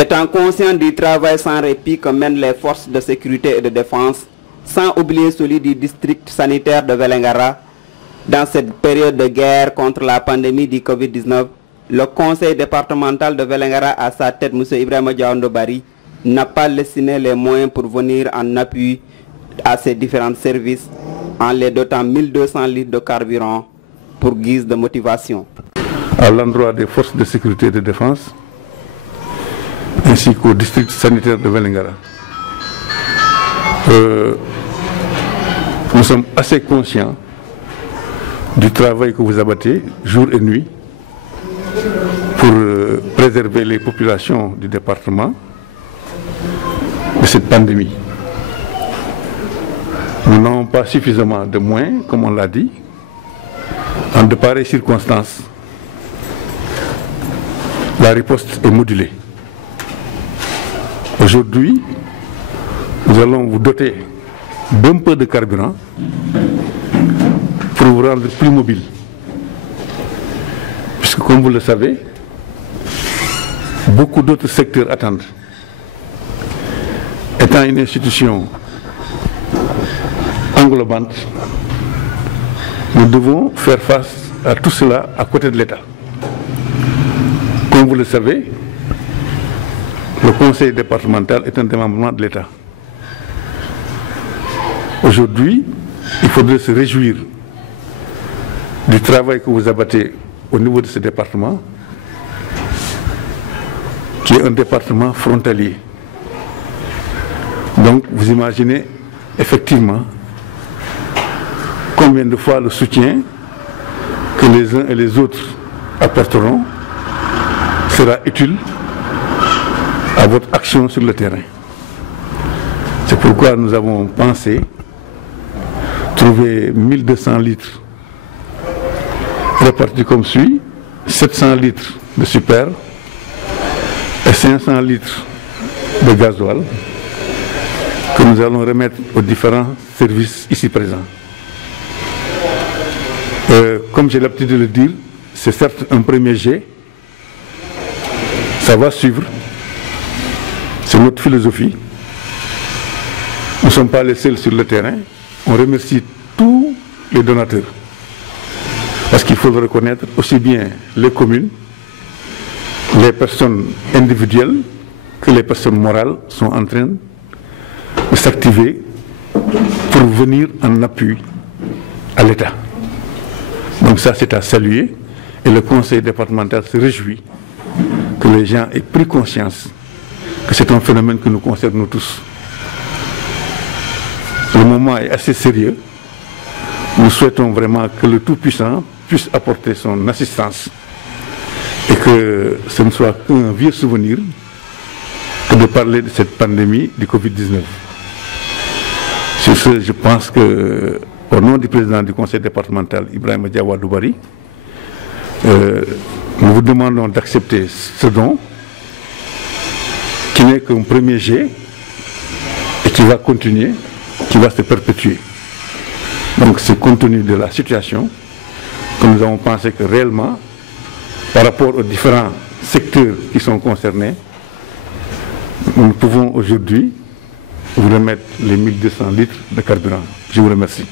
Étant conscient du travail sans répit que mènent les forces de sécurité et de défense, sans oublier celui du district sanitaire de Vélingara, dans cette période de guerre contre la pandémie du Covid-19, le conseil départemental de Vélingara, à sa tête, M. Ibrahima Diawandobari, n'a pas destiné les moyens pour venir en appui à ces différents services en les dotant 1200 litres de carburant pour guise de motivation. À l'endroit des forces de sécurité et de défense, ainsi qu'au district sanitaire de Vélingara, nous sommes assez conscients du travail que vous abattez jour et nuit pour préserver les populations du département de cette pandémie. Nous n'avons pas suffisamment de moyens, comme on l'a dit, en de pareilles circonstances. La riposte est modulée. Aujourd'hui, nous allons vous doter d'un peu de carburant pour vous rendre plus mobile. Puisque, comme vous le savez, beaucoup d'autres secteurs attendent. Étant une institution englobante, nous devons faire face à tout cela à côté de l'État. Comme vous le savez, le conseil départemental est un démembrement de l'État. Aujourd'hui, il faudrait se réjouir du travail que vous abattez au niveau de ce département, qui est un département frontalier. Donc, vous imaginez effectivement combien de fois le soutien que les uns et les autres apporteront sera utile à votre action sur le terrain. C'est pourquoi nous avons pensé trouver 1200 litres répartis comme suit: 700 litres de super et 500 litres de gasoil que nous allons remettre aux différents services ici présents. Comme j'ai l'habitude de le dire, c'est certes un premier jet, ça va suivre, c'est notre philosophie. Nous ne sommes pas les seuls sur le terrain, on remercie tous les donateurs. Parce qu'il faut le reconnaître, aussi bien les communes, les personnes individuelles que les personnes morales sont en train de s'activer pour venir en appui à l'État. Donc ça, c'est à saluer, et le conseil départemental se réjouit que les gens aient pris conscience que c'est un phénomène qui nous concerne nous tous. Le moment est assez sérieux. Nous souhaitons vraiment que le Tout-Puissant puisse apporter son assistance et que ce ne soit qu'un vieux souvenir que de parler de cette pandémie du Covid-19. Sur ce, je pense que, au nom du président du conseil départemental, Ibrahima Diawandobari, nous vous demandons d'accepter ce don qui n'est qu'un premier jet et qui va continuer, qui va se perpétuer. Donc c'est compte tenu de la situation que nous avons pensé que réellement, par rapport aux différents secteurs qui sont concernés, nous pouvons aujourd'hui vous remettre les 1200 litres de carburant. Je vous remercie.